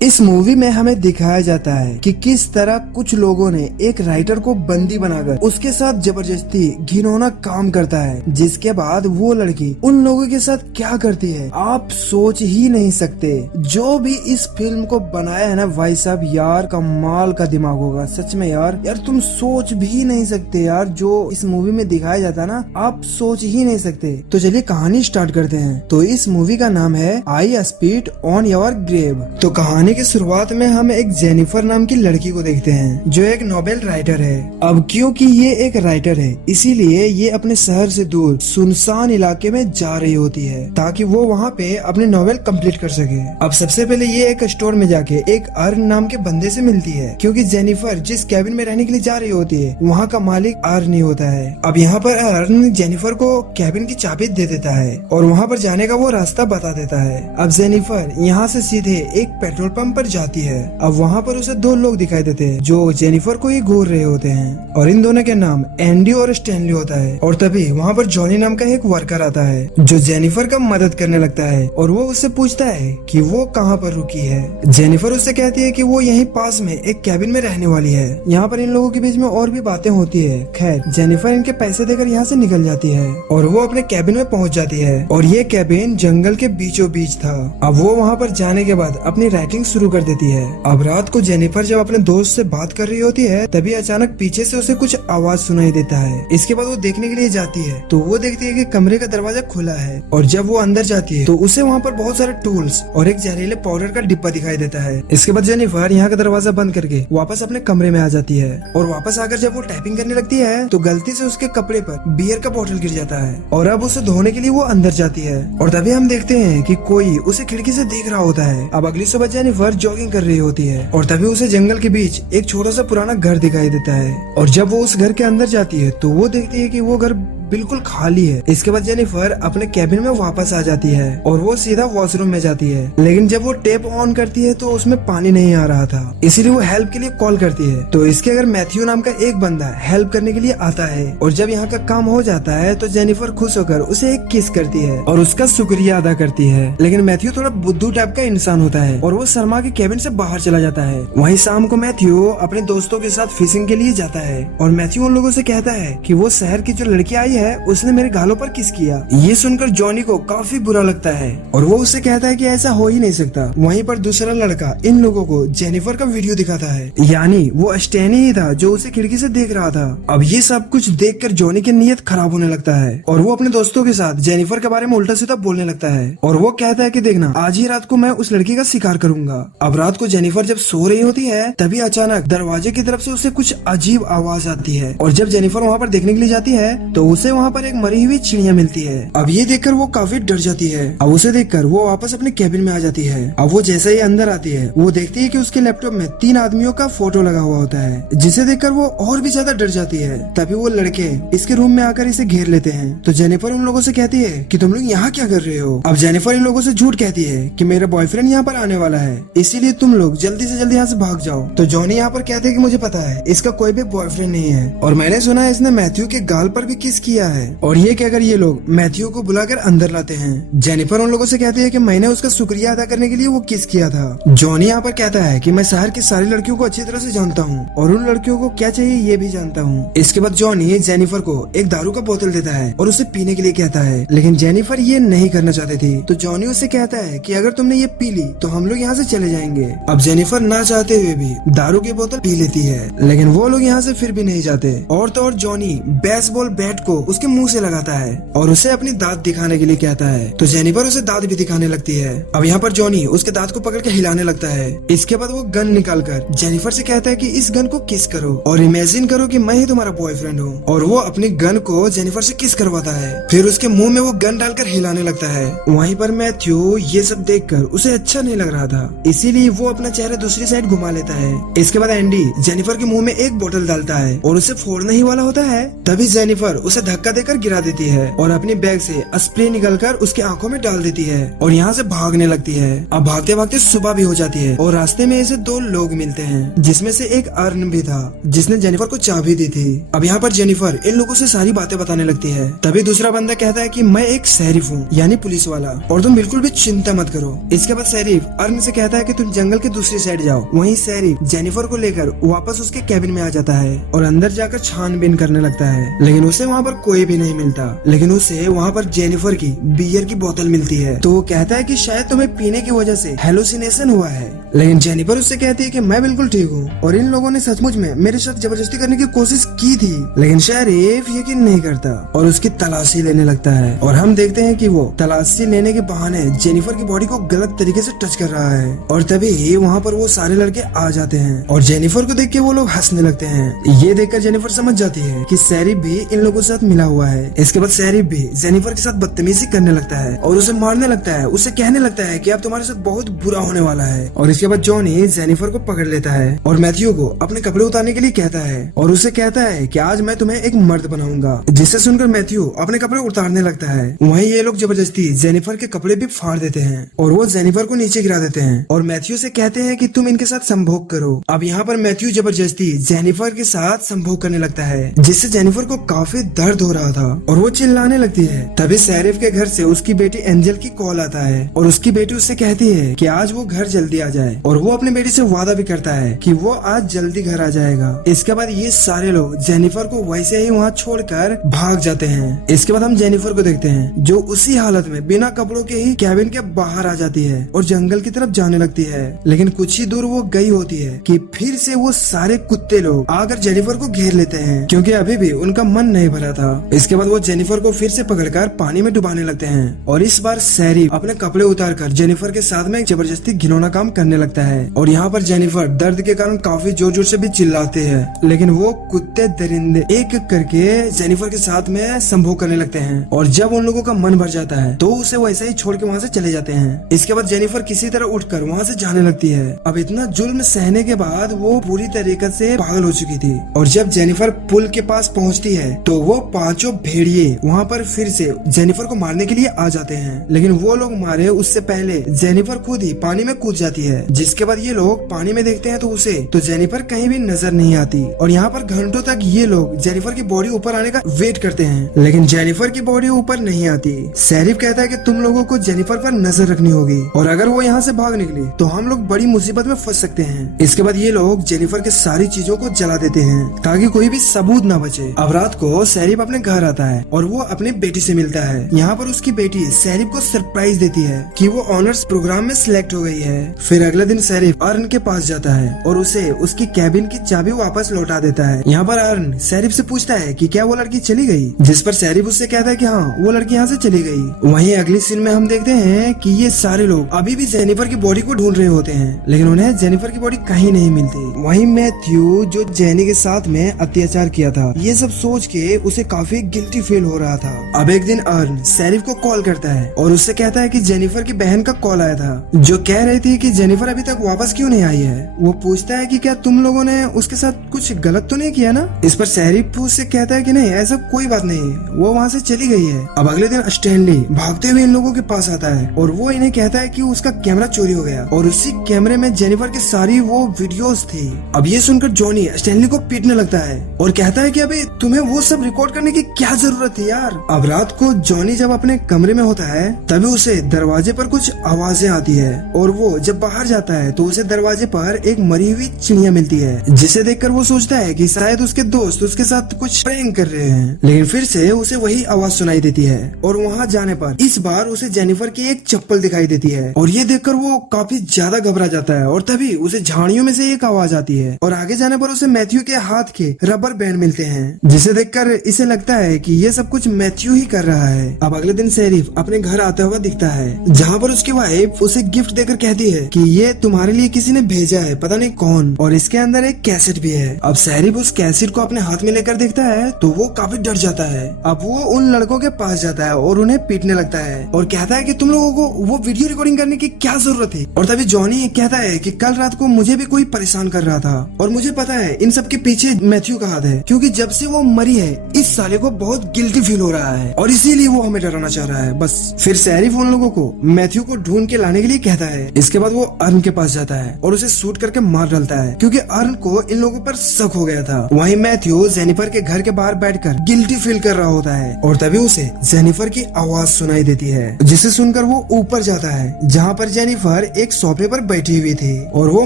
इस मूवी में हमें दिखाया जाता है कि किस तरह कुछ लोगों ने एक राइटर को बंदी बनाकर उसके साथ जबरदस्ती घिनौना काम करता है, जिसके बाद वो लड़की उन लोगों के साथ क्या करती है आप सोच ही नहीं सकते। जो भी इस फिल्म को बनाया है ना भाई साहब, यार कमाल का दिमाग होगा सच में। यार तुम सोच भी नहीं सकते यार, जो इस मूवी में दिखाया जाता है ना आप सोच ही नहीं सकते। तो चलिए कहानी स्टार्ट करते हैं। तो इस मूवी का नाम है आई स्पीड ऑन योर ग्रेव। तो कहानी की शुरुआत में हम एक जेनिफर नाम की लड़की को देखते हैं जो एक नोवेल राइटर है। अब क्योंकि ये एक राइटर है इसीलिए ये अपने शहर से दूर सुनसान इलाके में जा रही होती है ताकि वो वहाँ पे अपने नोवेल कंप्लीट कर सके। अब सबसे पहले ये एक स्टोर में जाके एक अर्न नाम के बंदे से मिलती है, क्योंकि जेनिफर जिस कैबिन में रहने के लिए जा रही होती है वहाँ का मालिक अर्न ही होता है। अब यहाँ पर अर्न जेनिफर को कैबिन की चाबी दे देता है और वहाँ पर जाने का वो रास्ता बता देता है। अब जेनिफर यहाँ से सीधे एक पेट्रोल पंप पर जाती है। अब वहाँ पर उसे दो लोग दिखाई देते हैं जो जेनिफर को ही घूर रहे होते हैं और इन दोनों के नाम एंडी और स्टैनली होता है। और तभी वहाँ पर जॉनी नाम का एक वर्कर आता है जो जेनिफर का मदद करने लगता है और वो उससे पूछता है कि वो कहाँ पर रुकी है। जेनिफर उससे कहती है कि वो यहीं पास में एक कैबिन में रहने वाली है। यहाँ पर इन लोगों के बीच में और भी बातें होती है। खैर जेनिफर इनके पैसे देकर यहाँ से निकल जाती है और वो अपने कैबिन में पहुँच जाती है और ये कैबिन जंगल के बीचों बीच था। अब वो वहाँ पर जाने के बाद अपनी राइटिंग शुरू कर देती है। अब रात को जेनिफर जब अपने दोस्त से बात कर रही होती है तभी अचानक पीछे से उसे कुछ आवाज सुनाई देता है। इसके बाद वो देखने के लिए जाती है तो वो देखती है कि कमरे का दरवाजा खुला है और जब वो अंदर जाती है तो उसे वहाँ पर बहुत सारे टूल्स और एक जहरीले पाउडर का डिब्बा दिखाई देता है। इसके बाद जेनिफर यहाँ का दरवाजा बंद करके वापस अपने कमरे में आ जाती है और वापस आकर जब वो टाइपिंग करने लगती है तो गलती से उसके कपड़े पर बियर का बोतल गिर जाता है और अब उसे धोने के लिए वो अंदर जाती है और तभी हम देखते हैं कि कोई उसे खिड़की से देख रहा होता है। अब अगली सुबह जेनिफर जॉगिंग कर रही होती है और तभी उसे जंगल के बीच एक छोटा सा पुराना घर दिखाई देता है और जब वो उस घर के अंदर जाती है तो वो देखती है कि वो घर बिल्कुल खाली है। इसके बाद जेनिफर अपने कैबिन में वापस आ जाती है और वो सीधा वॉशरूम में जाती है, लेकिन जब वो टेप ऑन करती है तो उसमें पानी नहीं आ रहा था, इसीलिए वो हेल्प के लिए कॉल करती है। तो इसके अगर मैथ्यू नाम का एक बंदा हेल्प करने के लिए आता है और जब यहाँ का काम हो जाता है तो जेनिफर खुश होकर उसे एक किस करती है और उसका शुक्रिया अदा करती है। लेकिन मैथ्यू थोड़ा बुद्धू टाइप का इंसान होता है और वो शर्मा के कैबिन से बाहर चला जाता है। वहीं शाम को मैथ्यू अपने दोस्तों के साथ फिशिंग के लिए जाता है और मैथ्यू उन लोगों से कहता है कि वो शहर की जो लड़की आई है उसने मेरे गालों पर किस किया। ये सुनकर जॉनी को काफी बुरा लगता है और वो उससे कहता है कि ऐसा हो ही नहीं सकता। वहीं पर दूसरा लड़का इन लोगों को जेनिफर का वीडियो दिखाता है, यानी वो स्टैनी ही था जो उसे खिड़की से देख रहा था। अब ये सब कुछ देखकर जॉनी की नीयत खराब होने लगता है और वो अपने दोस्तों के साथ जेनिफर के बारे में उल्टा सीधा बोलने लगता है और वो कहता है कि देखना आज ही रात को मैं उस लड़की का शिकार करूंगा। अब रात को जेनिफर जब सो रही होती है तभी अचानक दरवाजे की तरफ से उसे कुछ अजीब आवाज आती है और जब जेनिफर वहाँ पर देखने के लिए जाती है तो उसे वहाँ पर एक मरी हुई चिड़िया मिलती है। अब ये देखकर वो काफी डर जाती है। अब उसे देखकर वो वापस अपने कैबिन में आ जाती है। अब वो जैसे ही अंदर आती है वो देखती है कि उसके लैपटॉप में 3 आदमियों का फोटो लगा हुआ होता है, जिसे देखकर वो और भी ज्यादा डर जाती है। तभी वो लड़के इसके रूम में आकर इसे घेर लेते हैं। तो जेनिफर उन लोगों से कहती है कि तुम लोग यहाँ क्या कर रहे हो। अब जेनिफर इन लोगों से झूठ कहती है कि मेरा बॉयफ्रेंड यहाँ पर आने वाला है, इसीलिए तुम लोग जल्दी से जल्दी यहाँ से भाग जाओ। तो जॉनी यहाँ पर कहते हैं कि मुझे पता है इसका कोई भी बॉयफ्रेंड नहीं है और मैंने सुना है इसने मैथ्यू के गाल पर भी किस किया है और ये कहकर ये लोग मैथ्यू को बुलाकर अंदर लाते हैं। जेनिफर उन लोगों से कहती है कि मैंने उसका शुक्रिया अदा करने के लिए वो किस किया था। जॉनी यहाँ पर कहता है कि मैं शहर की सारी लड़कियों को अच्छी तरह से जानता हूँ और उन लड़कियों को क्या चाहिए ये भी जानता हूँ। इसके बाद जॉनी जेनिफर को एक दारू का बोतल देता है और उसे पीने के लिए कहता है, लेकिन जेनिफर ये नहीं करना चाहती थी। तो जॉनी उससे कहता है कि अगर तुमने ये पी ली तो हम लोग यहाँ से चले जाएंगे। अब जेनिफर ना चाहते हुए भी दारू की बोतल पी लेती है, लेकिन वो लोग यहाँ से फिर भी नहीं जाते। और तो और जॉनी बेसबॉल बैट को उसके मुंह से लगाता है और उसे अपनी दांत दिखाने के लिए कहता है। तो जेनिफर उसे दांत भी दिखाने लगती है। अब यहाँ पर जॉनी उसके दांत को पकड़ के हिलाने लगता है। इसके बाद वो गन निकालकर जेनिफर से कहता है कि इस गन को किस करो और इमेजिन करो कि मैं ही तुम्हारा बॉयफ्रेंड हूँ। और वो अपनी गन को जेनिफर से किस करवाता है, फिर उसके मुंह में वो गन डालकर हिलाने लगता है। वहीं पर मैथ्यू ये सब देखकर उसे अच्छा नहीं लग रहा था, इसीलिए वो अपना चेहरा दूसरी साइड घुमा लेता है। इसके बाद एंडी जेनिफर के मुंह में एक बोतल डालता है और उसे फोड़ने ही वाला होता है। तभी जेनिफर उसे धक्का देकर गिरा देती है और अपनी बैग से स्प्रे निकालकर उसकी आंखों में डाल देती है और यहाँ से भागने लगती है। अब भागते भागते सुबह भी हो जाती है और रास्ते में ऐसे दो लोग मिलते हैं जिसमें से एक अर्न भी था जिसने जेनिफर को चाबी दी थी। अब यहाँ पर जेनिफर इन लोगों से सारी बातें बताने लगती है। तभी दूसरा बंदा कहता है कि मैं एक शरीफ हूँ यानी पुलिस वाला, और तुम बिल्कुल भी चिंता मत करो। इसके बाद शरीफ अर्न से कहता है कि तुम जंगल के दूसरी साइड जाओ। वहीं शरीफ जेनिफर को लेकर वापस उसके कैबिन में आ जाता है और अंदर जाकर छानबीन करने लगता है, लेकिन उसे वहाँ पर कोई भी नहीं मिलता। लेकिन उसे वहाँ पर जेनिफर की बियर की बोतल मिलती है, तो वो कहता है कि शायद तुम्हें पीने की वजह से हेलुसिनेशन हुआ है। लेकिन जेनिफर उससे कहती है कि मैं बिल्कुल ठीक हूँ और इन लोगों ने सचमुच में मेरे साथ जबरदस्ती करने की कोशिश की थी। लेकिन शरीफ यकीन नहीं करता और उसकी तलाशी लेने लगता है और हम देखते हैं कि वो तलाशी लेने के बहाने जेनिफर की बॉडी को गलत तरीके से टच कर रहा है। और तभी वहाँ पर वो सारे लड़के आ जाते हैं और जेनिफर को देख के वो लोग हंसने लगते हैं। ये देखकर जेनिफर समझ जाती है कि शरीफ भी इन लोगों के साथ मिला हुआ है। इसके बाद शरीफ भी जेनिफर के साथ बदतमीजी करने लगता है और उसे मारने लगता है। उसे कहने लगता है कि अब तुम्हारे साथ बहुत बुरा होने वाला है। और इसके बाद जॉनी जेनिफर को पकड़ लेता है और मैथ्यू को अपने कपड़े उतारने के लिए कहता है और उसे कहता है कि आज मैं तुम्हें एक मर्द बनाऊंगा। जिसे सुनकर मैथ्यू अपने कपड़े उतारने लगता है। वहीं ये लोग जबरदस्ती जेनिफर के कपड़े भी फाड़ देते हैं और वो जेनिफर को नीचे गिरा देते हैं और मैथ्यू से कहते हैं कि तुम इनके साथ संभोग करो। अब यहाँ पर मैथ्यू जबरदस्ती जेनिफर के साथ संभोग करने लगता है, जिससे जेनिफर को काफी दर्द हो रहा था और वो चिल्लाने लगती है। तभी शरीफ के घर से उसकी बेटी एंजल की कॉल आता है और उसकी बेटी उससे कहती है कि आज वो घर जल्दी आ जाए और वो अपनी बेटी से वादा भी करता है कि वो आज जल्दी घर आ जाएगा। इसके बाद ये सारे लोग जेनिफर को वैसे ही वहाँ छोड़कर भाग जाते हैं। इसके बाद हम जेनिफर को देखते हैं जो उसी हालत में बिना कपड़ों के ही कैबिन के बाहर आ जाती है और जंगल की तरफ जाने लगती है। लेकिन कुछ ही दूर वो गई होती है कि फिर से वो सारे कुत्ते लोग आकर जेनिफर को घेर लेते हैं, क्योंकि अभी भी उनका मन नहीं भरा था। इसके बाद वो जेनिफर को फिर से पकड़कर पानी में डुबाने लगते हैं और इस बार शरीफ अपने कपड़े उतारकर जेनिफर के साथ में जबरदस्ती घिनौना काम करने लगता है। और यहाँ पर जेनिफर दर्द के कारण काफी जोर जोर से भी चिल्लाते हैं, लेकिन वो कुत्ते दरिंदे एक एक करके जेनिफर के साथ में संभोग करने लगते हैं और जब उन लोगों का मन भर जाता है तो उसे वैसे ही छोड़ के वहाँ से चले जाते हैं। इसके बाद जेनिफर किसी तरह उठकर वहाँ से जाने लगती है। अब इतना जुल्म सहने के बाद वो पूरी तरीके से पागल हो चुकी थी और जब जेनिफर पुल के पास पहुँचती है तो वो पांचों भेड़िए वहाँ पर फिर से जेनिफर को मारने के लिए आ जाते हैं, लेकिन वो लोग मारे उससे पहले जेनिफर खुद ही पानी में कूद जाती है। जिसके बाद ये लोग पानी में देखते हैं तो जेनिफर कहीं भी नजर नहीं आती और यहाँ पर घंटों तक ये लोग जेनिफर की बॉडी ऊपर आने का वेट करते हैं, लेकिन जेनिफर की बॉडी ऊपर नहीं आती। शरीफ कहता है कि तुम लोगों को जेनिफर पर नजर रखनी होगी और अगर वो यहाँ से भाग निकली तो हम लोग बड़ी मुसीबत में फंस सकते हैं। इसके बाद ये लोग जेनिफर के सारी चीजों को जला देते हैं ताकि कोई भी सबूत न बचे। अब रात को शरीफ अपने घर आता है और वो अपनी बेटी से मिलता है। यहाँ पर उसकी बेटी शरीफ को सरप्राइज देती है कि वो ऑनर्स प्रोग्राम में सिलेक्ट हो गई है। फिर अगले दिन शरीफ अर्न के पास जाता है और उसे उसकी कैबिन की चाबी वापस लौटा देता है। यहाँ पर अर्न शरीफ से पूछता है कि क्या वो लड़की चली गई, जिस पर शरीफ उससे कहता है कि हाँ वो लड़की यहाँ से चली गई। वहीं अगली सीन में हम देखते हैं कि ये सारे लोग अभी भी जेनिफर की बॉडी को ढूंढ रहे होते हैं, लेकिन उन्हें जेनिफर की बॉडी कहीं नहीं मिलती। वहीं मैथ्यू जो जेनी के साथ में अत्याचार किया था ये सब सोच के उसे काफी गिल्टी फील हो रहा था। अब एक दिन अर्न शरीफ को कॉल करता है और उससे कहता है कि जेनिफर की बहन का कॉल आया था जो कह रही थी कि जेनिफर अभी तक वापस क्यों नहीं आई है। वो पूछता है कि क्या तुम लोगों ने उसके साथ कुछ गलत तो नहीं किया ना। इस पर शरीफ उससे कहता है कि नहीं ऐसा कोई बात नहीं, वो वहाँ से चली गई है। अब अगले दिन स्टैनली भागते हुए इन लोगों के पास आता है और वो इन्हें कहता है कि उसका कैमरा चोरी हो गया और उसी कैमरे में जेनिफर की सारी वो वीडियोस थी। अब ये सुनकर जॉनी स्टैनली को पीटने लगता है और कहता है कि अबे तुम्हें वो सब रिकॉर्ड करने की क्या जरूरत थी यार। अब रात को जॉनी जब अपने कमरे में होता है तभी उसे दरवाजे पर कुछ आवाजें आती है और वो जब बाहर जाता है तो उसे दरवाजे पर एक मरी हुई चिड़िया मिलती है, जिसे देखकर वो सोचता है कि शायद उसके दोस्त उसके साथ कुछ प्रैंक कर रहे हैं। लेकिन फिर से उसे वही आवाज सुनाई देती है और वहाँ जाने पर इस बार उसे जेनिफर की एक चप्पल दिखाई देती है और ये देखकर वो काफी ज्यादा घबरा जाता है और तभी उसे झाड़ियों में से एक आवाज आती है और आगे जाने पर उसे मैथ्यू के हाथ के रबर बैंड मिलते हैं, जिसे देखकर इसे लगता है कि ये सब कुछ मैथ्यू ही कर रहा है। अब अगले दिन शरीफ अपने घर आता हुआ दिखता है जहाँ पर उसकी वाइफ उसे गिफ्ट देकर कहती है कि ये तुम्हारे लिए किसी ने भेजा है, पता नहीं कौन, और इसके अंदर एक कैसेट भी है। अब शरीफ उस कैसेट को अपने हाथ में लेकर देखता है तो वो काफी डर जाता है। अब वो उन लड़कों के पास जाता है और उन्हें पीटने लगता है और कहता है कि तुम लोगों को वो वीडियो रिकॉर्डिंग करने की क्या जरूरत थी। और तभी जॉनी कहता है कि कल रात को मुझे भी कोई परेशान कर रहा था और मुझे पता है इन सब के पीछे मैथ्यू का हाथ है, क्योंकि जब से वो मरी है इस सारी साले को बहुत गिल्टी फील हो रहा है और इसीलिए वो हमें डराना चाह रहा है बस। फिर शेरिफ उन लोगों को मैथ्यू को ढूंढ के लाने के लिए कहता है। इसके बाद वो अर्न के पास जाता है और उसे शूट करके मार डालता है क्योंकि अर्न को इन लोगों पर शक हो गया था। वहीं मैथ्यू जेनिफर के घर के बाहर बैठकर गिल्टी फील कर रहा होता है और तभी उसे जेनिफर की आवाज सुनाई देती है, जिसे सुनकर वो ऊपर जाता है जहाँ पर जेनिफर एक सोफे पर बैठी हुई थी और वो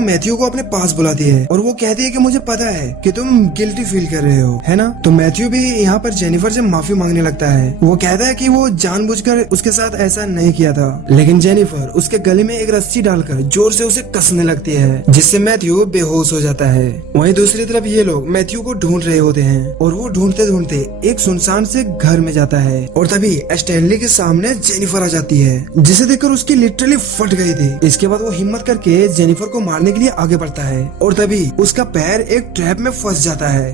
मैथ्यू को अपने पास बुलाती है और वो कहती है कि मुझे पता है कि तुम गिल्टी फील कर रहे हो, है ना। तो मैथ्यू भी यहाँ पर जेनिफर से माफी मांगने लगता है। वो कहता है कि वो जानबूझकर उसके साथ ऐसा नहीं किया था, लेकिन जेनिफर उसके गले में एक रस्सी डालकर जोर से उसे कसने लगती है, जिससे मैथ्यू बेहोश हो जाता है। वहीं दूसरी तरफ ये लोग मैथ्यू को ढूंढ रहे होते हैं और वो ढूंढते ढूंढते एक सुनसान से घर में जाता है और तभी स्टैनली के सामने जेनिफर आ जाती है, जिसे देखकर उसकी लिटरली फट गई थी। इसके बाद वो हिम्मत करके जेनिफर को मारने के लिए आगे बढ़ता है और तभी उसका पैर एक ट्रैप में फंस जाता है।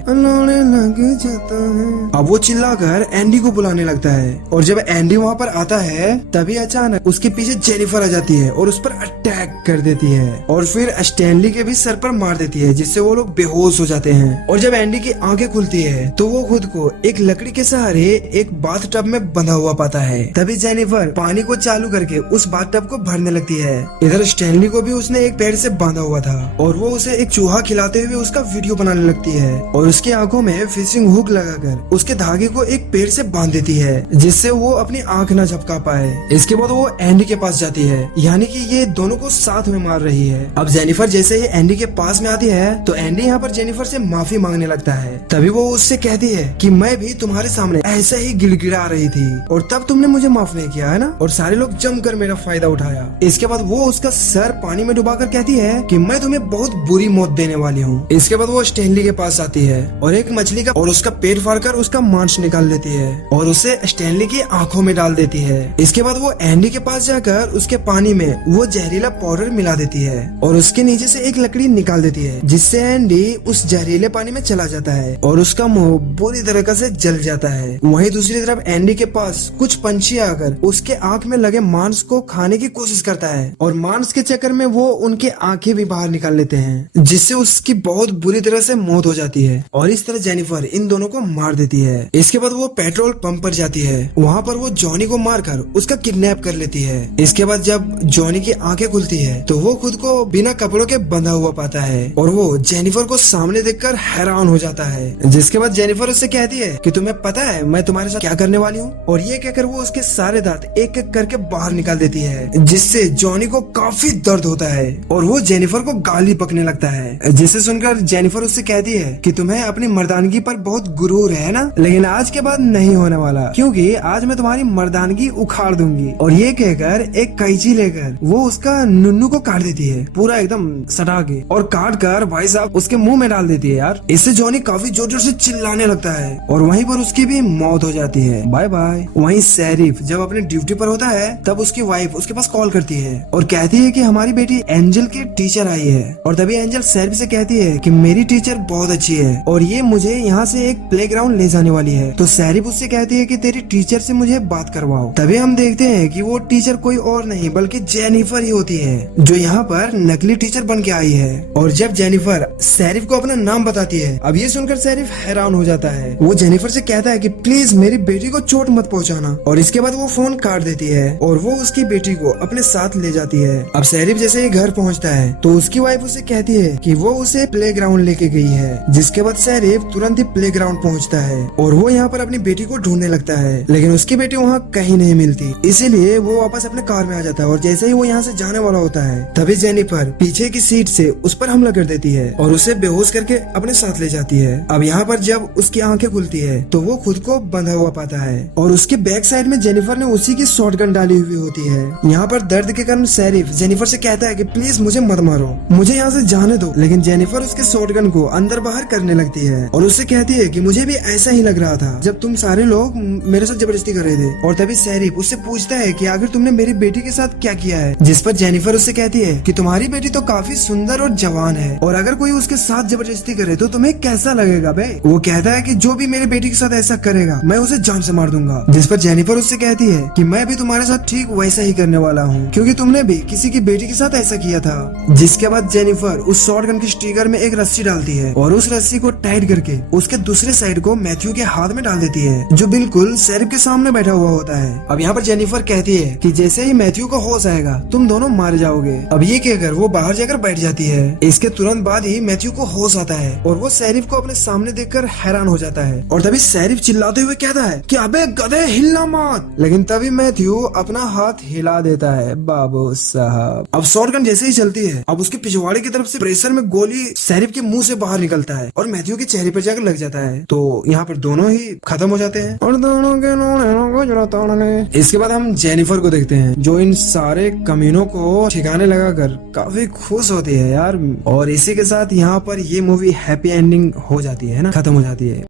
अब वो चिल्लाकर एंडी को बुलाने लगता है और जब एंडी वहाँ पर आता है तभी अचानक उसके पीछे जेनिफर आ जाती है और उस पर अटैक कर देती है और फिर स्टैनली के भी सर पर मार देती है, जिससे वो लोग बेहोश हो जाते हैं। और जब एंडी की आंखें खुलती है तो वो खुद को एक लकड़ी के सहारे एक बाथ टब में बंधा हुआ पाता है। तभी जेनिफर पानी को चालू करके उस बाथ टब को भरने लगती है। इधर स्टैनली को भी उसने एक पेड़ से बांधा हुआ था और वो उसे एक चूहा खिलाते हुए उसका वीडियो बनाने लगती है और उसकी आंखों में फिशिंग हुक लगाकर उसके धागे को एक पेड़ से बांध देती है, जिससे वो अपनी आंख न झपका पाए। इसके बाद वो एंडी के पास जाती है, यानी कि ये दोनों को साथ में मार रही है। अब जेनिफर जैसे ही एंडी के पास में आती है तो एंडी यहाँ पर जेनिफर से माफी मांगने लगता है। तभी वो उससे कहती है कि मैं भी तुम्हारे सामने ऐसे ही गिड़गिड़ा रही थी और तब तुमने मुझे माफ नहीं किया, है ना। और सारे लोग जमकर मेरा फायदा उठाया। इसके बाद वो उसका सर पानी में डुबाकर कहती है कि मैं तुम्हें बहुत बुरी मौत देने वाली हूँ। इसके बाद वो स्टैनली के पास आती है और एक मछली का और उसका पेट फाड़कर उसका मांस निकाल देती है और उसे स्टैनली की आंखों में डाल देती है। इसके बाद वो एंडी के पास जाकर उसके पानी में वो जहरीला पाउडर मिला देती है और उसके नीचे से एक लकड़ी निकाल देती है, जिससे एंडी उस जहरीले पानी में चला जाता है और उसका मुंह बुरी तरह से जल जाता है। वहीं दूसरी तरफ एंडी के पास कुछ पंछी आकर उसके आंख में लगे मांस को खाने की कोशिश करता है और मांस के चक्कर में वो उनके आंखें भी बाहर निकाल लेते हैं, जिससे उसकी बहुत बुरी तरह से मौत हो जाती है और इस तरह जेनिफर इन दोनों को मार देती है। इसके बाद वो पेट्रोल पंप पर जाती है। वहाँ पर वो जॉनी को मारकर उसका किडनैप कर लेती है। इसके बाद जब जॉनी की आंखें खुलती है तो वो खुद को बिना कपड़ों के बंधा हुआ पाता है और वो जेनिफर को सामने देखकर हैरान हो जाता है। जिसके बाद जेनिफर उससे कहती है कि तुम्हें पता है मैं तुम्हारे साथ क्या करने वाली हूँ, और ये कहकर वो उसके सारे दांत एक एक करके बाहर निकाल देती है, जिससे जॉनी को काफी दर्द होता है और वो जेनिफर को गाली बकने लगता है। जिसे सुनकर जेनिफर उससे कहती है कि तुम्हें अपनी मर्दानगी पर बहुत गुरूर है ना, लेकिन आज के बाद नहीं होने वाला, क्योंकि आज मैं तुम्हारी मर्दानगी उखाड़ दूंगी। और ये कहकर एक कैंची लेकर वो उसका नुन्नू को काट देती है, पूरा एकदम सटा के, और काट कर भाई साहब उसके मुंह में डाल देती है यार। इससे जॉनी काफी जोर जोर से चिल्लाने लगता है और वहीं पर उसकी भी मौत हो जाती है। Bye bye. वहीं शेरिफ जब अपने ड्यूटी पर होता है तब उसकी वाइफ उसके पास कॉल करती है और कहती है कि हमारी बेटी एंजल की टीचर आई है। और तभी एंजल शेरिफ से कहती है कि मेरी टीचर बहुत अच्छी है और ये मुझे यहाँ से एक प्लेग्राउंड ले जाने वाली है। तो शेरिफ उससे कहती है कि तेरी टीचर से मुझे बात करवाओ। तभी हम देखते हैं कि वो टीचर कोई और नहीं बल्कि जेनिफर ही होती है, जो यहाँ पर नकली टीचर बन के आई है। और जब जेनिफर शेरिफ को अपना नाम बताती है, अब ये सुनकर शेरिफ हैरान हो जाता है। वो जेनिफर से कहता है कि प्लीज मेरी बेटी को चोट मत पहुंचाना, और इसके बाद वो फोन काट देती है और वो उसकी बेटी को अपने साथ ले जाती है। अब शेरिफ जैसे ही घर पहुंचता है तो उसकी वाइफ उसे कहती है कि वो उसे प्लेग्राउंड लेके गई है, जिसके बाद शेरिफ तुरंत ही प्लेग्राउंड पहुंचता है और वो यहाँ पर अपनी बेटी को ढूंढने लगता है, लेकिन उसकी बेटी वहाँ कहीं नहीं मिलती। इसीलिए वो वापस अपने कार में आ जाता है और जैसे ही वो यहाँ से जाने वाला होता है तभी जेनिफर पीछे की सीट से उस पर हमला कर देती है और उसे बेहोश करके अपने साथ ले जाती है। अब यहाँ पर जब उसकी आंखें खुलती है तो वो खुद को बंधा हुआ पाता है और उसके बैक साइड में जेनिफर ने उसी की शॉटगन डाली हुई होती है। यहाँ पर दर्द के कारण शेरिफ जेनिफर से कहता है कि प्लीज मुझे मत मारो, मुझे यहाँ से जाने दो, लेकिन जेनिफर उसके शॉटगन को अंदर बाहर करने लगती है और उससे कहती है कि मुझे भी ऐसा ही लग रहा था जब तुम सारे लोग मेरे साथ जबरदस्ती कर रहे थे। और तभी शेरिफ उससे पूछता है कि आखिर तुमने मेरी बेटी के साथ क्या किया है, जिस पर जेनिफर उससे कहती है कि तुम्हारी बेटी तो काफी सुंदर और जवान है और अगर कोई उसके साथ जबरदस्ती करे तो तुम्हें कैसा लगेगा बे। वो कहता है कि जो भी मेरी बेटी के साथ ऐसा करेगा मैं उसे जान से मार दूंगा, जिस पर जेनिफर उससे कहती है कि मैं भी तुम्हारे साथ ठीक वैसा ही करने वाला हूँ, क्योंकि तुमने भी किसी की बेटी के साथ ऐसा किया था। जिसके बाद जेनिफर उस शॉटगन के स्टिकर में एक रस्सी डालती है और उस रस्सी को टाइट करके उसके दूसरे साइड को मैथ्यू मैथ्यू के हाथ में डाल देती है, जो बिल्कुल शेरिफ के सामने बैठा हुआ होता है। अब यहाँ पर जेनिफर कहती है कि जैसे ही मैथ्यू को होश आएगा तुम दोनों मारे जाओगे। अब ये कहकर वो बाहर जाकर बैठ जाती है। इसके तुरंत बाद ही मैथ्यू को होश आता है और वो शेरिफ को अपने सामने देखकर हैरान हो जाता है। और तभी शेरिफ चिल्लाते हुए कहता है कि अबे गधे हिलना मत, लेकिन तभी मैथ्यू अपना हाथ हिला देता है। बाबू साहब, अब शॉटगन जैसे ही चलती है, अब उसके पिछवाड़े की तरफ से प्रेशर में गोली शेरिफ के मुंह से बाहर निकलता है और मैथ्यू के चेहरे पर जाकर लग जाता है। तो यहाँ पर दोनों ही खत्म हो जाते हैं और दोनों के इसके बाद हम जेनिफर को देखते हैं, जो इन सारे कमीनों को ठिकाने लगाकर काफी खुश होती है यार। और इसी के साथ यहाँ पर ये मूवी हैप्पी एंडिंग हो जाती है ना, खत्म हो जाती है।